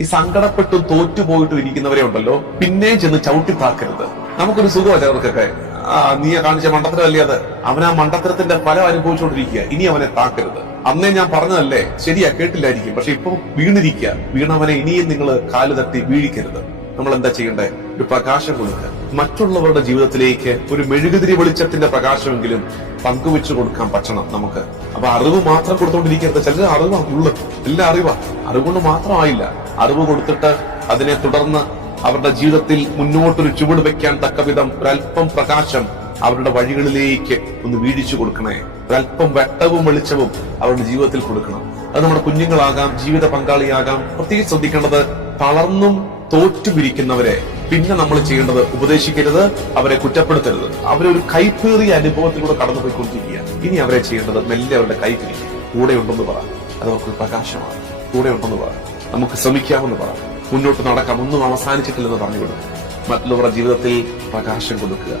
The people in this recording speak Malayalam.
ഈ സങ്കടപ്പെട്ടും തോറ്റുപോയിട്ടും ഇരിക്കുന്നവരെ ഉണ്ടല്ലോ പിന്നെയും ചെന്ന് ചവിട്ടി താക്കരുത്. നമുക്കൊരു സുഖമാണ് ചിലർക്കൊക്കെ. നീ കാണിച്ച മണ്ടത്തരമല്ലേ അത്, അവൻ ആ മണ്ടത്തരത്തിന്റെ ഫലം അനുഭവിച്ചുകൊണ്ടിരിക്കുക, ഇനി അവനെ താക്കരുത്. അന്നേ ഞാൻ പറഞ്ഞതല്ലേ, ശരിയാ കേട്ടില്ലായിരിക്കും, പക്ഷെ ഇപ്പൊ വീണവനെ ഇനിയും നിങ്ങൾ കാല് തട്ടി വീഴിക്കരുത്. നമ്മൾ എന്താ ചെയ്യണ്ടേ? ഒരു പ്രകാശം കൊടുക്കുക. മറ്റുള്ളവരുടെ ജീവിതത്തിലേക്ക് ഒരു മെഴുകുതിരി വെളിച്ചത്തിന്റെ പ്രകാശമെങ്കിലും പങ്കുവെച്ചു കൊടുക്കാൻ പറ്റണം നമുക്ക്. അപ്പൊ അറിവ് മാത്രം കൊടുത്തോണ്ടിരിക്കരുത്. ചിലർ അറിവാ ഉള്ളത്, എല്ലാം അറിവുകൊണ്ട് മാത്രമായില്ല. അറിവ് കൊടുത്തിട്ട് അതിനെ തുടർന്ന് അവരുടെ ജീവിതത്തിൽ മുന്നോട്ടൊരു ചുവട് വെക്കാൻ തക്കവിധം ഒരല്പം പ്രകാശം അവരുടെ വഴികളിലേക്ക് ഒന്ന് വീഴിച്ചു കൊടുക്കണേ. ഒരല്പം വെട്ടവും വെളിച്ചവും അവരുടെ ജീവിതത്തിൽ കൊടുക്കണം. അത് നമ്മുടെ കുഞ്ഞുങ്ങളാകാം, ജീവിത പങ്കാളിയാകാം. പ്രത്യേകിച്ച് ശ്രദ്ധിക്കേണ്ടത്, തളർന്നും തോറ്റുപിരിക്കുന്നവരെ പിന്നെ നമ്മൾ ചെയ്യേണ്ടത് ഉപദേശിക്കരുത്, അവരെ കുറ്റപ്പെടുത്തരുത്. അവരൊരു കൈപ്പേറിയ അനുഭവത്തിലൂടെ കടന്നുപോയിക്കൊണ്ടിരിക്കുക. ഇനി അവരെ ചെയ്യേണ്ടത് മെല്ലെ അവരുടെ കൈ പിരിക്കുക. കൂടെ ഉണ്ടെന്ന് പറ, അത് അവർക്ക് പ്രകാശമാണ്. കൂടെ ഉണ്ടെന്ന് പറ, നമുക്ക് ശ്രമിക്കാമെന്ന് പറ, മുന്നോട്ട് നടക്കാം, ഒന്നും അവസാനിച്ചിട്ടില്ലെന്ന് പറഞ്ഞുകൊടുക്കുക. മറ്റുള്ളവരുടെ ജീവിതത്തിൽ പ്രകാശം കൊടുക്കുക.